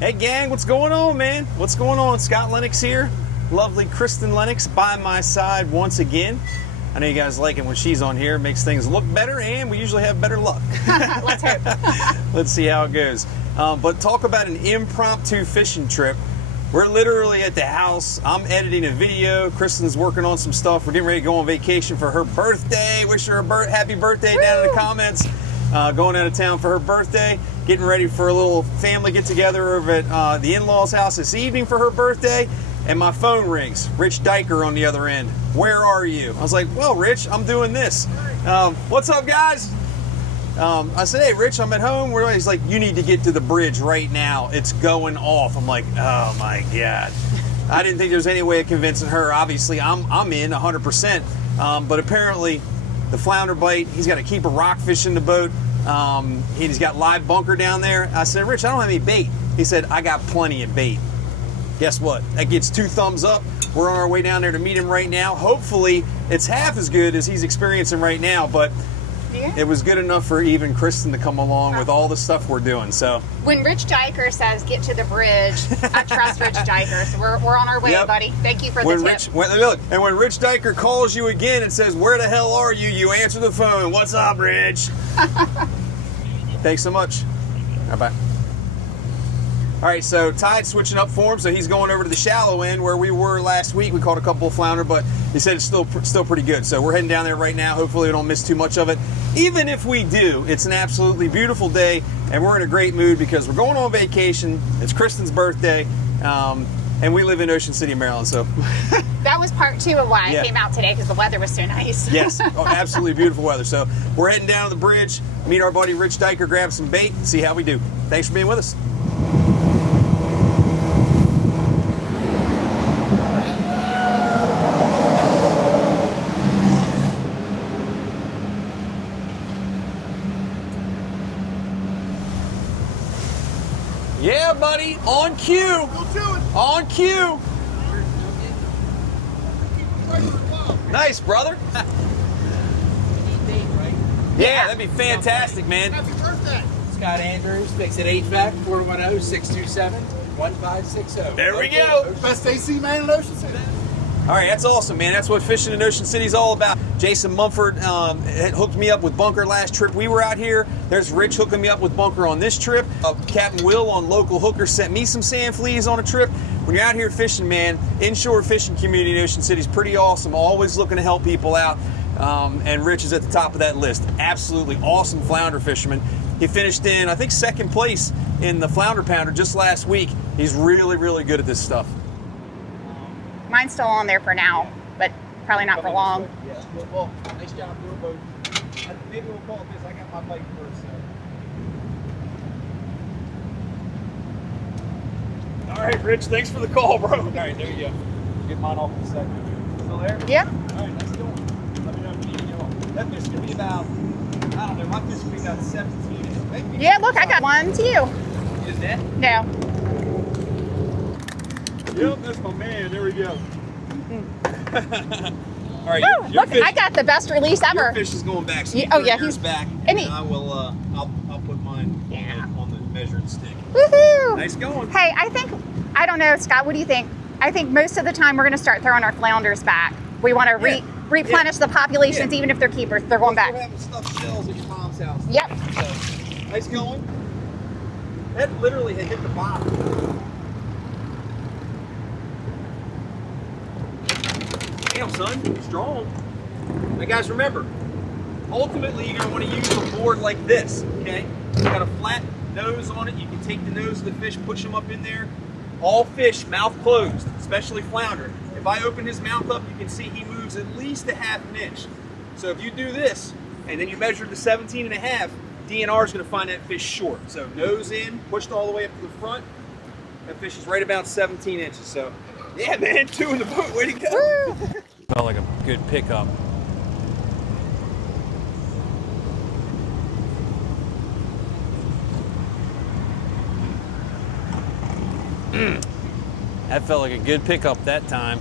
Hey gang, what's going on, man? What's going on? Scott Lennox here. Lovely Kristen Lennox by my side once again. I know you guys like it when she's on here. It makes things look better, and we usually have better luck. Let's hope. Let's see how it goes. But talk about an impromptu fishing trip. We're literally at the house. I'm editing a video. Kristen's working on some stuff. We're getting ready to go on vacation for her birthday. Wish her a happy birthday down in the comments. Going out of town for her birthday. Getting ready for a little family get together over at the in-laws house this evening for her birthday. And my phone rings. Rich Diker on the other end. Where are you? I was like, well, Rich, I'm doing this. What's up, guys? I said, hey, Rich, I'm at home. He's like, you need to get to the bridge right now. It's going off. I'm like, oh, my God. I didn't think there was any way of convincing her. Obviously, I'm in 100%. But apparently, the flounder bite, he's got to keep a rockfish in the boat. He's got live bunker down there. I said, Rich, I don't have any bait. He said, I got plenty of bait. Guess what? That gets 2 thumbs up. We're on our way down there to meet him right now. Hopefully, it's half as good as he's experiencing right now, but it was good enough for even Kristen to come along with all the stuff we're doing. So when Rich Diker says get to the bridge, I trust Rich Diker. So we're on our way, buddy. Thank you for the tip. Look, and when Rich Diker calls you again and says, where the hell are you? You answer the phone. What's up, Rich? Thanks so much. Bye-bye. All right, so tide's switching up for him, so he's going over to the shallow end where we were last week. We caught a couple of flounder, but he said it's still pretty good. So we're heading down there right now. Hopefully we don't miss too much of it. Even if we do, it's an absolutely beautiful day, and we're in a great mood because we're going on vacation. It's Kristen's birthday, and we live in Ocean City, Maryland. So that was part 2 of why I came out today, because the weather was so nice. Yes, absolutely beautiful weather. So we're heading down to the bridge, meet our buddy Rich Diker, grab some bait, and see how we do. Thanks for being with us. Yeah, buddy, on cue. On cue. Nice, brother. Yeah, that'd be fantastic, man. Happy birthday. Scott Andrews, fix it HVAC, 410-627-1560. There we go. Best AC man in Ocean City. All right, that's awesome, man. That's what fishing in Ocean City is all about. Jason Mumford hooked me up with bunker last trip we were out here. There's Rich hooking me up with bunker on this trip. Captain Will on Local Hooker sent me some sand fleas on a trip. When you're out here fishing, man, inshore fishing community in Ocean City is pretty awesome. Always looking to help people out. And Rich is at the top of that list. Absolutely awesome flounder fisherman. He finished in, I think, 2nd place in the Flounder Pounder just last week. He's really, really good at this stuff. Mine's still on there for now, but probably not for long. Yeah, well, nice job doing both. Maybe we'll call it this. I got my bite first. So. All right, Rich, thanks for the call, bro. All right, there you go. Get mine off in a second. Still there? Yeah. All right, let's go. Let me know if you need to get off. That fish could be about, I don't know, my fish could be about 17. Maybe. Yeah, look, I got one to you. Is that? No. Yep, that's my man. There we go. All right, Woo, look, I got the best release ever. Your fish is going back. So you yeah, yours he's back. And I will. I'll put mine on the measuring stick. Woohoo! Nice going. Hey, I don't know, Scott. What do you think? I think most of the time we're going to start throwing our flounders back. We want to replenish the populations, even if they're keepers. They're going back. We're having stuffed shells at your mom's house. Yep. So, nice going. That literally had hit the bottom. Damn, son, strong. Now, guys, remember, ultimately you're going to want to use a board like this. Okay, it's got a flat nose on it. You can take the nose of the fish, push them up in there. All fish, mouth closed, especially flounder. If I open his mouth up, you can see he moves at least a ½ inch. So if you do this, and then you measure the 17.5, DNR is going to find that fish short. So nose in, pushed all the way up to the front. That fish is right about 17 inches. So yeah, man, 2 in the boat. Way to go. Felt like a good pickup. That felt like a good pickup that time.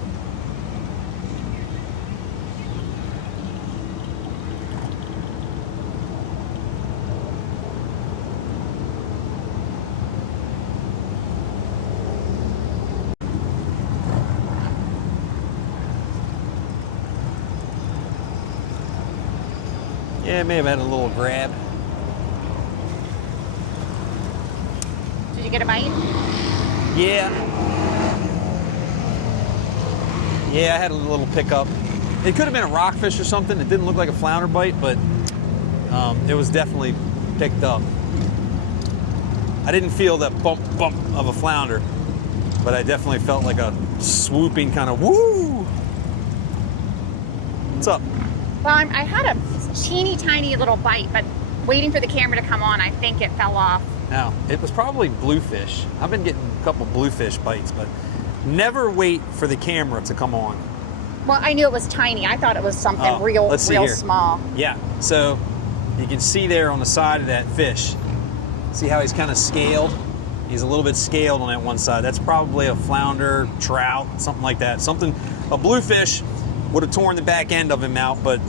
Yeah, may have had a little grab. Did you get a bite? Yeah. Yeah, I had a little pickup. It could have been a rockfish or something. It didn't look like a flounder bite, but it was definitely picked up. I didn't feel that bump of a flounder, but I definitely felt like a swooping kind of woo. What's up? Well, I had a teeny tiny little bite, but waiting for the camera to come on, I think it fell off. Now, it was probably bluefish. I've been getting a couple bluefish bites, but never wait for the camera to come on. Well, I knew it was tiny. I thought it was something real let's see here. small. Yeah, so you can see there on the side of that fish, see how he's kind of scaled? He's a little bit scaled on that one side. That's probably a flounder, trout, something like that. A bluefish would have torn the back end of him out, but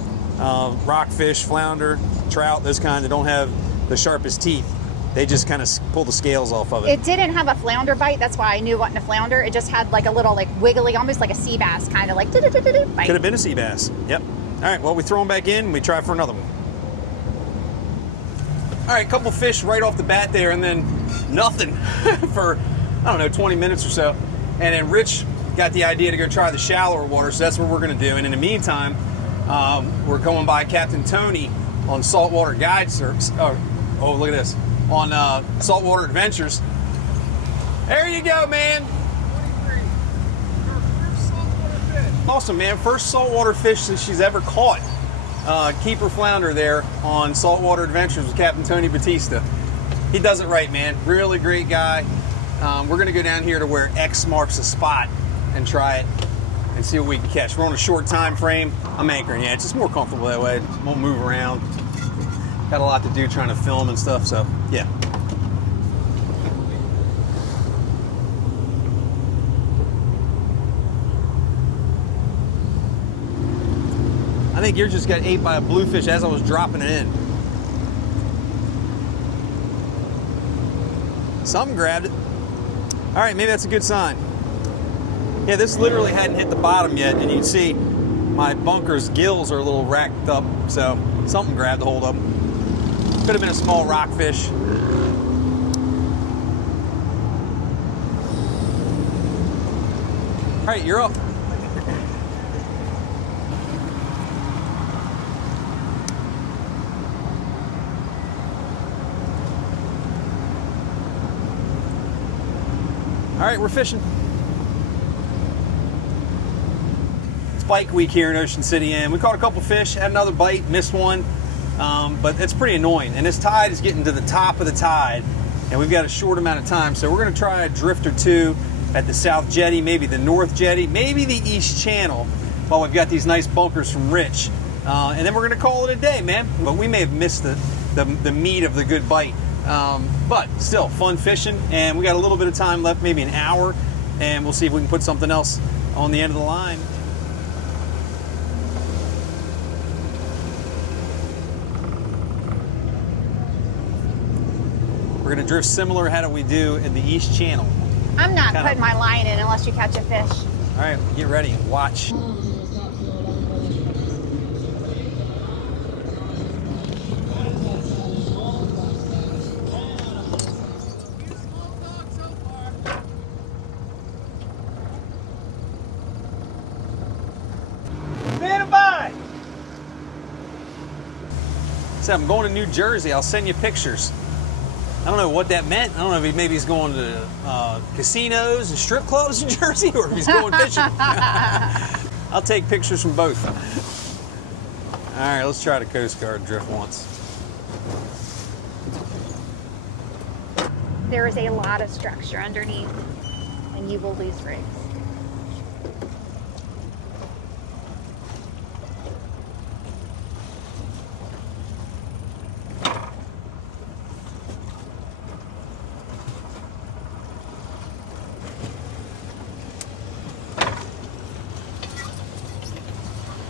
rockfish, flounder, trout, those kind that don't have the sharpest teeth, they just kind of pull the scales off of it. It didn't have a flounder bite. That's why I knew it wasn't a flounder. It just had like a little like wiggly, almost like a sea bass kind of like bite. Could have been a sea bass. Yep. All right, well, we throw them back in and we try for another one. All right, couple fish right off the bat there, and then nothing for, I don't know, 20 minutes or so. And then Rich got the idea to go try the shallower water, so that's what we're going to do. And in the meantime, we're going by Captain Tony on Saltwater Guide Service. Oh, look at this. On Saltwater Adventures. There you go, man. 23. Your first saltwater fish. Awesome, man. First saltwater fish that she's ever caught. Keeper flounder there on Saltwater Adventures with Captain Tony Batista. He does it right, man. Really great guy. We're going to go down here to where X marks the spot and try it and see what we can catch. We're on a short time frame. I'm anchoring. Yeah, it's just more comfortable that way. Won't move around. Got a lot to do trying to film and stuff, so yeah. I think yours just got ate by a bluefish as I was dropping it in. Something grabbed it. All right, maybe that's a good sign. Yeah, this literally hadn't hit the bottom yet, and you can see my bunker's gills are a little racked up, so something grabbed a hold of them. Could have been a small rockfish. All right, you're up. All right, we're fishing. It's bike week here in Ocean City, and we caught a couple fish, had another bite, missed one, but it's pretty annoying. And this tide is getting to the top of the tide, and we've got a short amount of time, so we're gonna try a drift or two at the South Jetty, maybe the North Jetty, maybe the East Channel, while we've got these nice bunkers from Rich. And then we're gonna call it a day, man. But we may have missed the meat of the good bite. But still, fun fishing, and we got a little bit of time left, maybe an hour, and we'll see if we can put something else on the end of the line. We're gonna drift similar how do we do in the East Channel. I'm not putting my line in unless you catch a fish. All right, get ready and watch. So I'm going to New Jersey. I'll send you pictures. I don't know what that meant. I don't know if maybe he's going to casinos and strip clubs in Jersey, or if he's going fishing. I'll take pictures from both. All right, let's try the Coast Guard drift once. There is a lot of structure underneath, and you will lose rigs.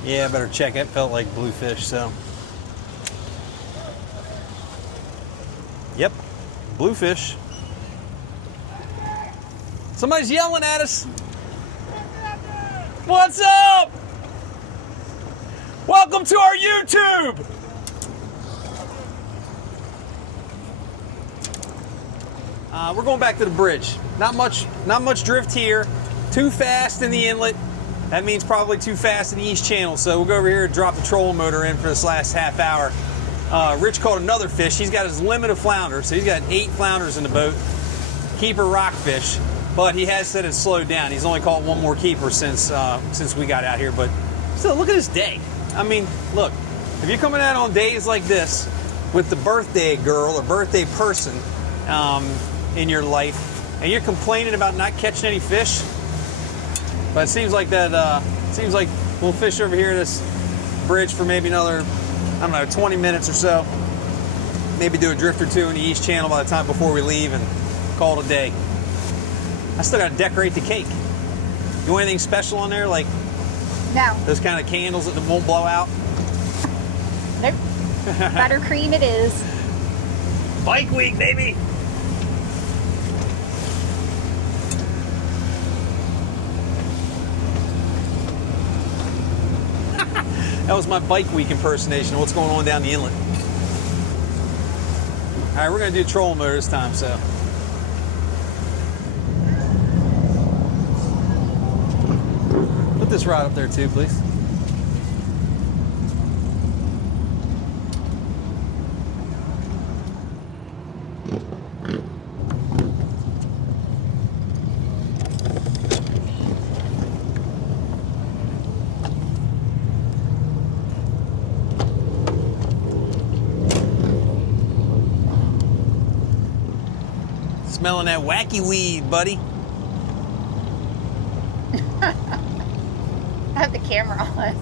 Yeah, I better check. It felt like bluefish, so. Yep, bluefish. Somebody's yelling at us. What's up? Welcome to our YouTube. We're going back to the bridge. Not much drift here. Too fast in the inlet. That means probably too fast in the east channel. So we'll go over here and drop the trolling motor in for this last half hour. Rich caught another fish. He's got his limit of flounder, so he's got 8 flounders in the boat. Keeper rockfish, but he has said it's slowed down. He's only caught 1 more keeper since we got out here. But still, look at this day. I mean, look, if you're coming out on days like this with the birthday girl or birthday person in your life, and you're complaining about not catching any fish, but it seems like we'll fish over here this bridge for maybe another, I don't know, 20 minutes or so. Maybe do a drift or 2 in the east channel by the time before we leave and call it a day. I still got to decorate the cake. Do anything special on there, like No. those kind of candles that won't blow out? Nope. Buttercream it is. Bike week, baby. That was my bike week impersonation of what's going on down the inlet. All right, we're gonna do trolling motor this time, so. Put this rod up there too, please. Smelling that wacky weed, buddy. I have the camera on.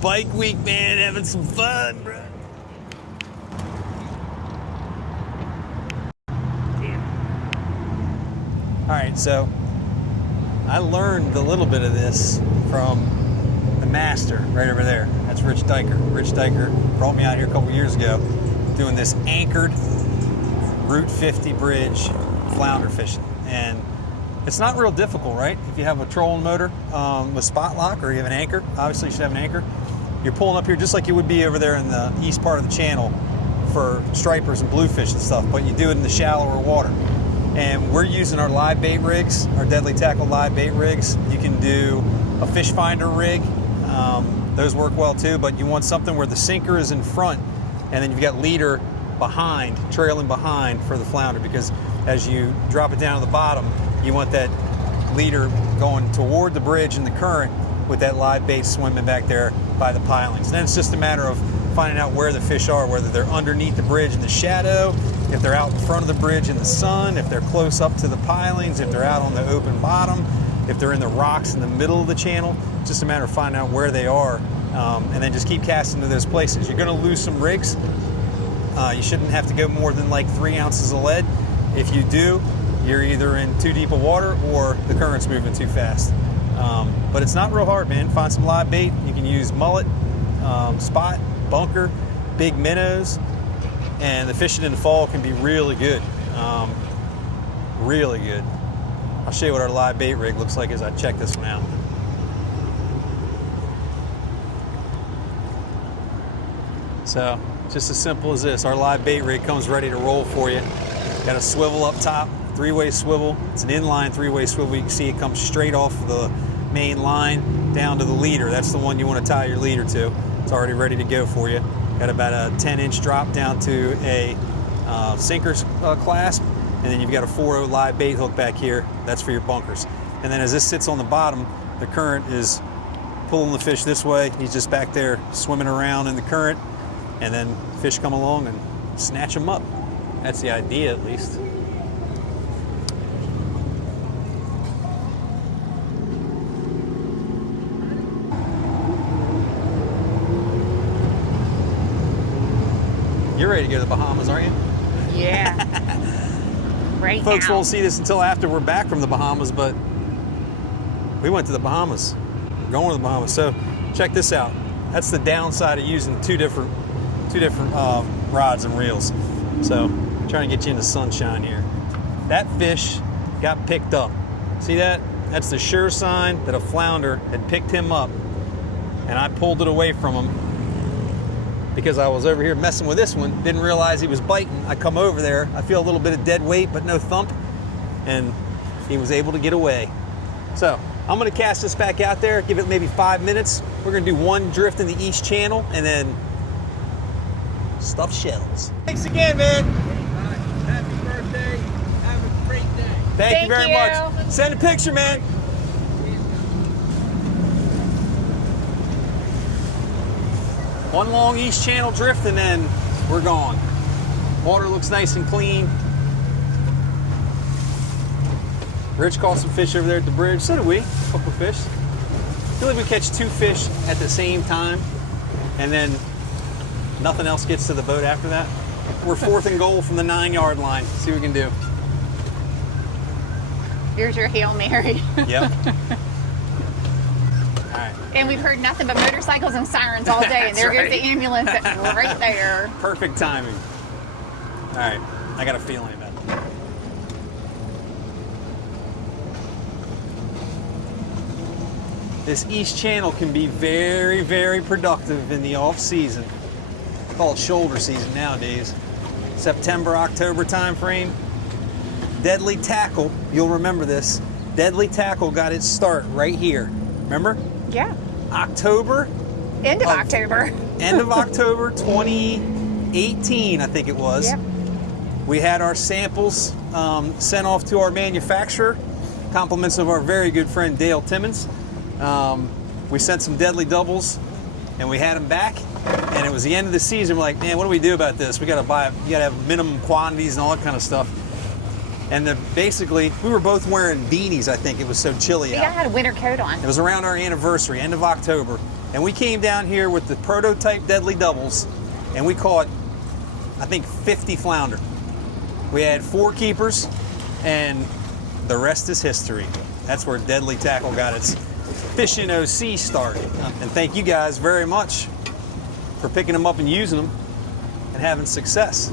Bike week, man, having some fun, bro. Damn. All right, so I learned a little bit of this from the master right over there. That's Rich Diker. Rich Diker brought me out here a couple years ago doing this anchored Route 50 bridge flounder fishing. And it's not real difficult, right? If you have a trolling motor with spot lock, or you have an anchor, obviously you should have an anchor. You're pulling up here just like you would be over there in the east part of the channel for stripers and bluefish and stuff, but you do it in the shallower water. And we're using our live bait rigs, our Deadly Tackle live bait rigs. You can do a fish finder rig. Those work well too, but you want something where the sinker is in front and then you've got leader behind, trailing behind for the flounder, because as you drop it down to the bottom, you want that leader going toward the bridge in the current with that live bait swimming back there by the pilings. Then it's just a matter of finding out where the fish are, whether they're underneath the bridge in the shadow, if they're out in front of the bridge in the sun, if they're close up to the pilings, if they're out on the open bottom, if they're in the rocks in the middle of the channel. It's just a matter of finding out where they are, and then just keep casting to those places. You're going to lose some rigs. You shouldn't have to go more than like 3 ounces of lead. If you do, you're either in too deep of water or the current's moving too fast. But it's not real hard, man. Find some live bait. You can use mullet, spot, bunker, big minnows, and the fishing in the fall can be really good. Really good. I'll show you what our live bait rig looks like as I check this one out. So, just as simple as this. Our live bait rig comes ready to roll for you. Got a swivel up top, 3-way swivel. It's an inline 3-way swivel. You can see it comes straight off the main line down to the leader. That's the one you want to tie your leader to. It's already ready to go for you. Got about a 10-inch drop down to a sinker clasp, and then you've got a 4-0 live bait hook back here. That's for your bunkers. And then as this sits on the bottom, the current is pulling the fish this way. He's just back there swimming around in the current, and then fish come along and snatch them up. That's the idea, at least. You're ready to go to the Bahamas, aren't you? Yeah. Right Folks now. won't see this until after we're back from the Bahamas, but we went to the Bahamas. We're going to the Bahamas. So check this out. That's the downside of using two different rods and reels. So trying to get you into sunshine here. That fish got picked up. See that? That's the sure sign that a flounder had picked him up, and I pulled it away from him because I was over here messing with this one. Didn't realize he was biting. I come over there. I feel a little bit of dead weight, but no thump. And he was able to get away. So I'm going to cast this back out there, give it maybe 5 minutes. We're going to do one drift in the east channel and then stuff shells. Thanks again, man. Happy birthday. Have a great day. Thank you very you. much. Send a picture, man. One long east channel drift and then we're gone. Water looks nice and clean. Rich caught some fish over there at the bridge. So did we. A couple fish. I feel like we catch 2 fish at the same time and then nothing else gets to the boat after that. We're 4th and goal from the 9-yard line. See what we can do. Here's your Hail Mary. Yep. All right. And we've heard nothing but motorcycles and sirens all day, and there That's goes the ambulance right there. Perfect timing. All right. I got a feeling about it. This east channel can be very, very productive in the off season. Call it shoulder season nowadays. September, October time frame. Deadly Tackle, you'll remember this. Deadly Tackle got its start right here. Remember? Yeah. October. End of October. End of October 2018, I think it was. Yep. We had our samples sent off to our manufacturer. Compliments of our very good friend Dale Timmons. We sent some deadly doubles and we had them back. And it was the end of the season. We're like, man, what do we do about this? We got to buy, you got to have minimum quantities and all that kind of stuff. And basically, we were both wearing beanies, I think. It was so chilly Yeah, I out. had a winter coat on. It was around our anniversary, end of October. And we came down here with the prototype deadly doubles, and we caught, I think, 50 flounder. We had 4 keepers, and the rest is history. That's where Deadly Tackle got its fishing OC start. And thank you guys very much for picking them up and using them and having success.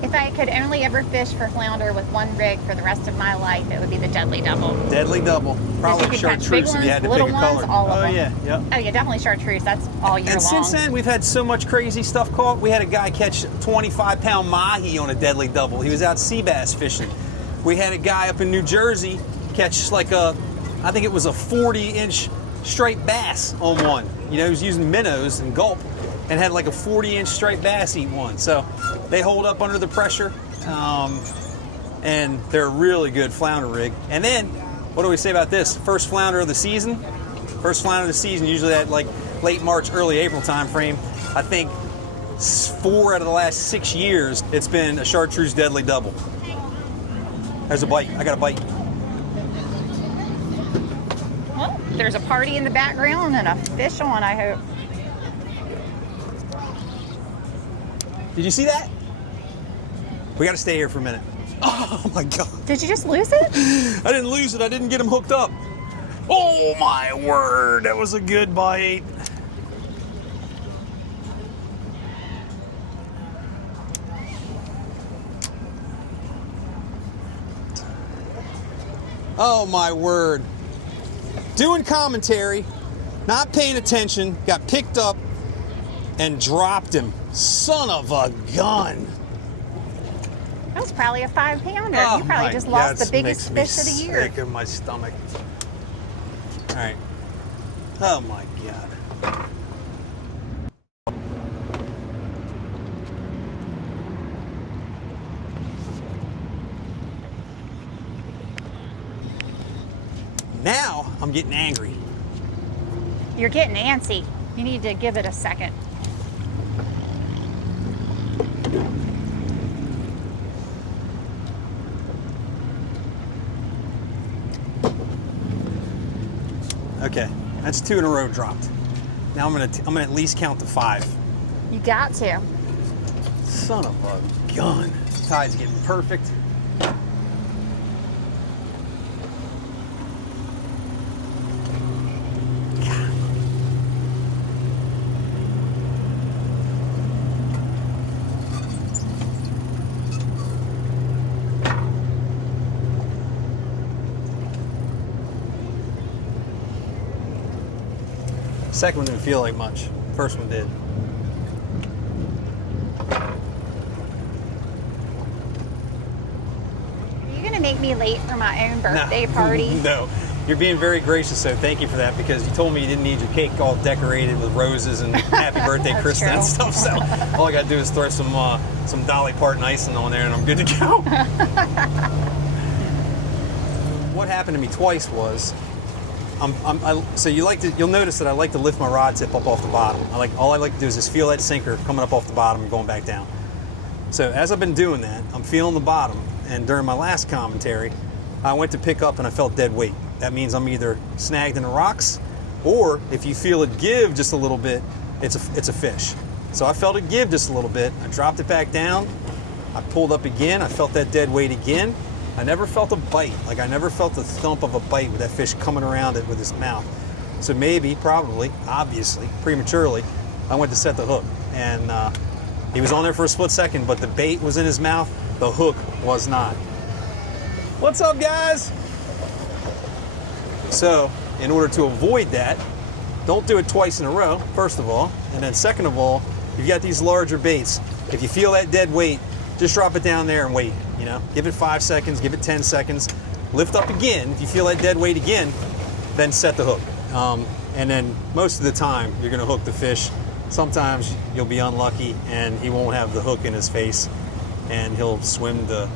If I could only ever fish for flounder with one rig for the rest of my life, it would be the Deadly Double. Deadly Double. Probably you can catch big chartreuse if ones, you had to little pick a ones, color. all of Oh them. yeah, yep. Oh yeah, definitely chartreuse. That's all year And long. since then, we've had so much crazy stuff caught. We had a guy catch 25-pound mahi on a Deadly Double. He was out sea bass fishing. We had a guy up in New Jersey catch like I think it was a 40-inch striped bass on one. You know, he was using minnows and gulp and had like a 40-inch striped bass eat one. So they hold up under the pressure. And they're a really good flounder rig. And then, what do we say about this? First flounder of the season? First flounder of the season, usually at like late March, early April time frame. I think 4 out of the last 6 years, it's been a chartreuse Deadly Double. There's a bite. I got a bite. Well, there's a party in the background and a fish on, I hope. Did you see that? We got to stay here for a minute. Oh my God. Did you just lose it? I didn't lose it. I didn't get him hooked up. Oh my word. That was a good bite. Oh my word. Doing commentary, not paying attention, got picked up and dropped him. Son of a gun. That was probably a 5-pounder. Oh You probably my just God, lost the it biggest makes fish me of the year. sick in my stomach. All right. Oh my God. Now I'm getting angry. You're getting antsy. You need to give it a second. Okay, that's 2 in a row dropped. Now I'm gonna at least count to 5. You got to. Son of a gun. Tide's getting perfect. God. Second one didn't feel like much. First one did. keep me late for my own birthday party. No. You're being very gracious, so thank you for that, because you told me you didn't need your cake all decorated with roses and happy birthday, Kristen, and stuff. So all I got to do is throw some Dolly Parton icing on there, and I'm good to go. What happened to me twice was, so you'll notice that I like to lift my rod tip up off the bottom. All I like to do is just feel that sinker coming up off the bottom and going back down. So as I've been doing that, I'm feeling the bottom, and during my last commentary, I went to pick up and I felt dead weight. That means I'm either snagged in the rocks, or if you feel it give just a little bit, it's a fish. So I felt it give just a little bit. I dropped it back down. I pulled up again. I felt that dead weight again. I never felt a bite. Like, I never felt the thump of a bite with that fish coming around it with his mouth. So maybe, probably, obviously, prematurely, I went to set the hook. And he was on there for a split second, but the bait was in his mouth. The hook was not. What's up, guys? So, in order to avoid that, don't do it twice in a row, first of all. And then second of all, if you got these larger baits, if you feel that dead weight, just drop it down there and wait. You know, give it 5 seconds, give it 10 seconds, lift up again. If you feel that dead weight again, then set the hook. And then most of the time, you're gonna hook the fish. Sometimes you'll be unlucky and he won't have the hook in his face and he'll swim to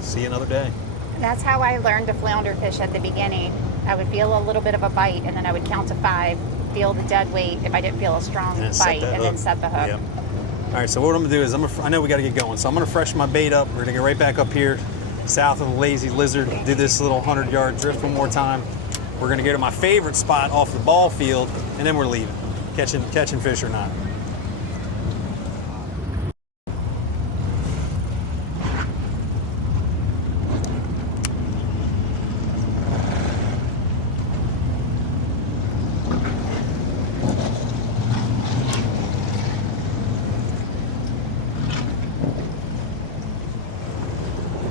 see another day. That's how I learned to flounder fish at the beginning. I would feel a little bit of a bite, and then I would count to 5, feel the dead weight if I didn't feel a strong bite, and then set the hook. Yep. All right, so what I'm gonna do is, I know we gotta get going, so I'm gonna freshen my bait up. We're gonna get right back up here, south of the Lazy Lizard, do this little 100-yard drift one more time. We're gonna go to my favorite spot off the ball field, and then we're leaving, catching fish or not.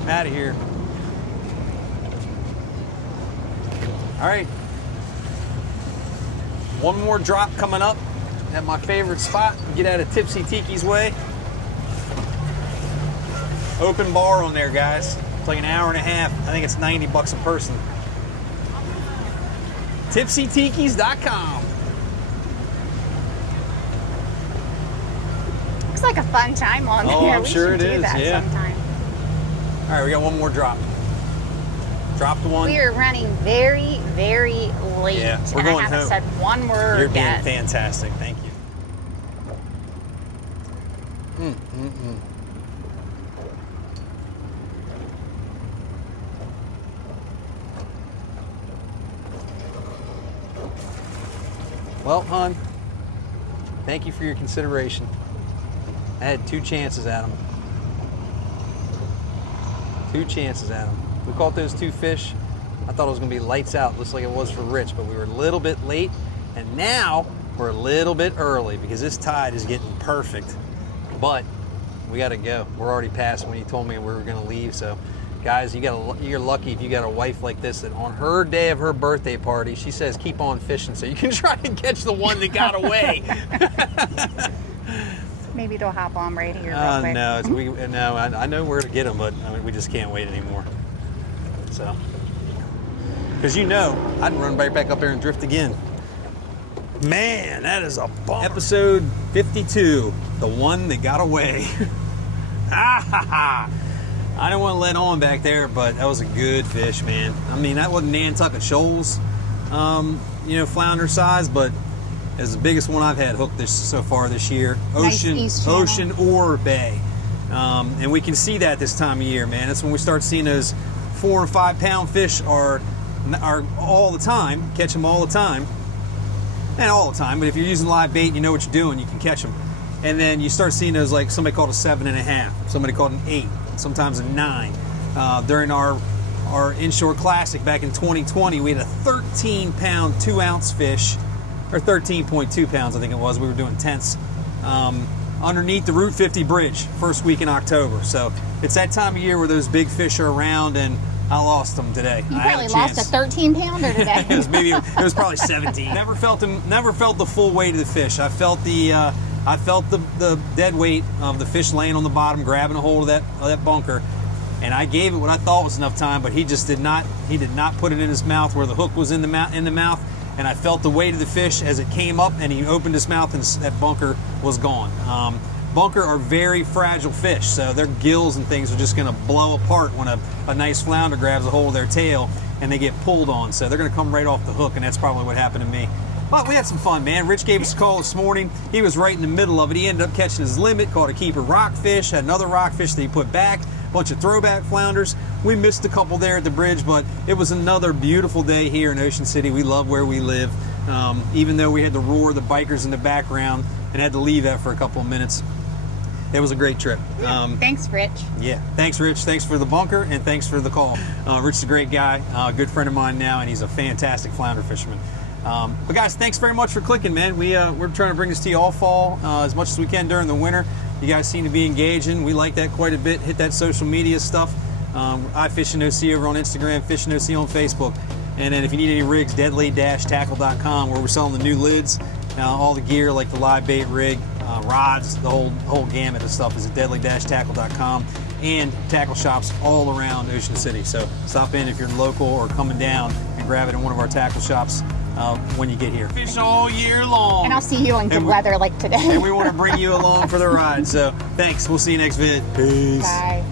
Out of here. All right, one more drop coming up at my favorite spot. Get out of Tipsy Tiki's way. Open bar on there, guys. It's like an hour and a half. I think it's $90 a person. TipsyTikis.com. Looks like a fun time on there. I'm sure it is. That yeah. sometime. All right, we got one more drop. Dropped one. We are running very, very late. Yeah, we're and going I haven't home. said one word You're being yet. fantastic. Thank you. Well, hon, thank you for your consideration. I had 2 chances at him. 2 chances at him. We caught those 2 fish. I thought it was going to be lights out, just like it was for Rich, but we were a little bit late, and now we're a little bit early because this tide is getting perfect. But we got to go. We're already past when you told me we were going to leave. So, guys, you're lucky if you got a wife like this that on her day of her birthday party, she says keep on fishing so you can try and catch the one that got away. Maybe it'll hop on right here real quick. No, I know where to get them, but I mean, we just can't wait anymore. So, because I'd run right back up there and drift again. Man, that is a bummer. Episode 52, the one that got away. I didn't want to let on back there, but that was a good fish, man. I mean, that wasn't Nantucket Shoals, flounder size, but it's the biggest one I've had hooked so far this year. Ocean or bay. And we can see that this time of year, man. That's when we start seeing those 4 and 5 pound fish are all the time, catch them all the time. And all the time, but if you're using live bait, you know what you're doing, you can catch them. And then you start seeing those, like somebody called a 7.5, somebody called an 8, sometimes a 9. During our inshore classic back in 2020, we had a 13 pound 2 ounce fish, or 13.2 pounds I think it was. We were doing tenths underneath the Route 50 bridge first week in October. So it's that time of year where those big fish are around, and I lost them today. You probably lost a 13 pounder today. it was probably 17. Never felt the full weight of the fish. I felt the dead weight of the fish laying on the bottom, grabbing a hold of that bunker, and I gave it what I thought was enough time, but he just did not. He did not put it in his mouth where the hook was in the mouth, and I felt the weight of the fish as it came up, and he opened his mouth, and that bunker was gone. Bunker are very fragile fish, so their gills and things are just going to blow apart when a nice flounder grabs a hold of their tail and they get pulled on. So they're going to come right off the hook, and that's probably what happened to me. But we had some fun, man. Rich gave us a call this morning. He was right in the middle of it. He ended up catching his limit, caught a keeper rockfish, had another rockfish that he put back, a bunch of throwback flounders. We missed a couple there at the bridge, but it was another beautiful day here in Ocean City. We love where we live, even though we had the roar of the bikers in the background and had to leave that for a couple of minutes. It was a great trip. Thanks, Rich. Yeah, thanks, Rich. Thanks for the bunker, and thanks for the call. Rich is a great guy, a good friend of mine now, and he's a fantastic flounder fisherman. But guys, thanks very much for clicking, man. We're trying to bring this to you all fall as much as we can during the winter. You guys seem to be engaging. We like that quite a bit. Hit that social media stuff. iFishingOC over on Instagram, FishingOC on Facebook. And then if you need any rigs, deadly-tackle.com, where we're selling the new lids, all the gear like the live bait rig, rods, the whole gamut of stuff is at deadly-tackle.com, and tackle shops all around Ocean City. So stop in if you're local or coming down and grab it in one of our tackle shops when you get here. Fish all year long. And I'll see you in good weather like today. And we want to bring you along for the ride. So thanks. We'll see you next vid. Peace. Bye.